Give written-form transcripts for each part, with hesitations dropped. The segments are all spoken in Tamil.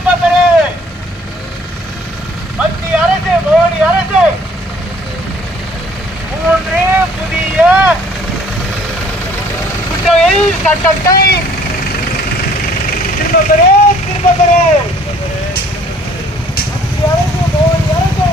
திரும்ப பெறு. மத்திய அரசு, மோடி அரசு 3 புதிய குற்றவியல் சட்டத்தை திரும்ப பெறு, திரும்ப பெறு. மத்திய அரசு, மோடி அரசு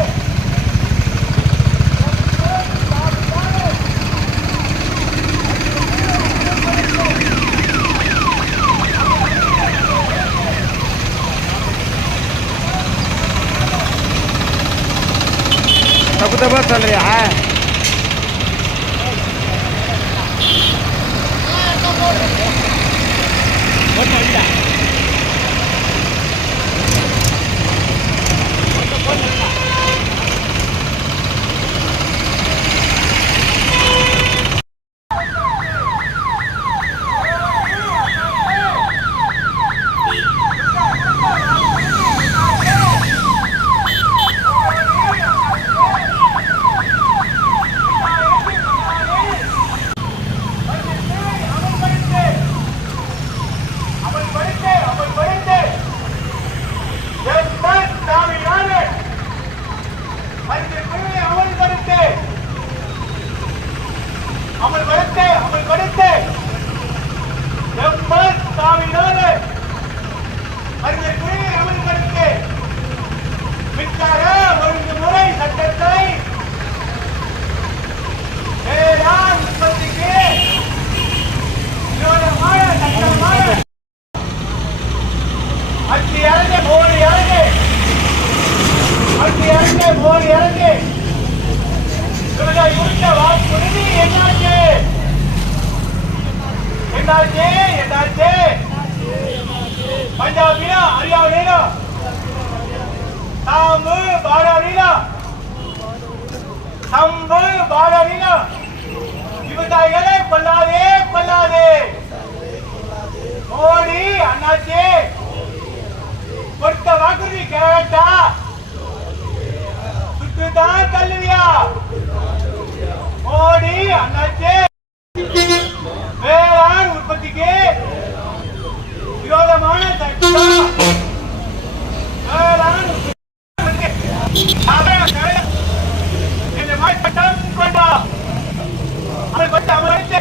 तब तो बस चल रहा है। पंजाबीना हरियाणा बाड़ीना விவசாயிகளை கொல்லாதே கொல்லாதே. மோடி அண்ணாச்சி கொடுத்த வாக்குறுதி கேட்டா சுட்டுதான் தள்ளுவியா? மோடி அண்ணாச்சி வேளாண் உற்பத்திக்கு விரோதமான சட்டம், வேளாண் சட்டம் கொண்டா அமல்படுத்த அமல்படுத்த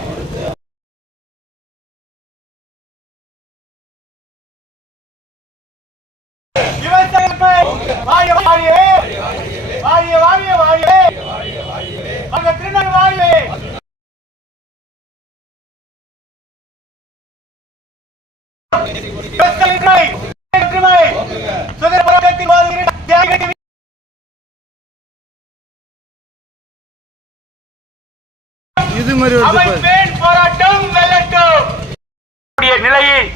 விவசாயிகள் வாய வாயே வாய வாய வாயே மக திருநெல் வாயே. நிலையில்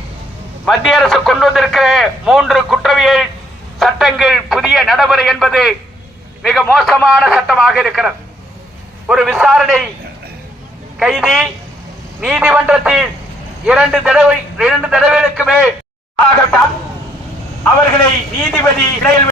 மத்திய அரசு கொண்டு வந்திருக்கிற 3 குற்றவியல் சட்டங்கள் புதிய நடைமுறை என்பது மிக மோசமான சட்டமாக இருக்கிறது. ஒரு விசாரணை கைதி நீதிமன்றத்தில் 2 தடவைகளுக்கு மேல் அவர்களை நீதிபதி நிலையில்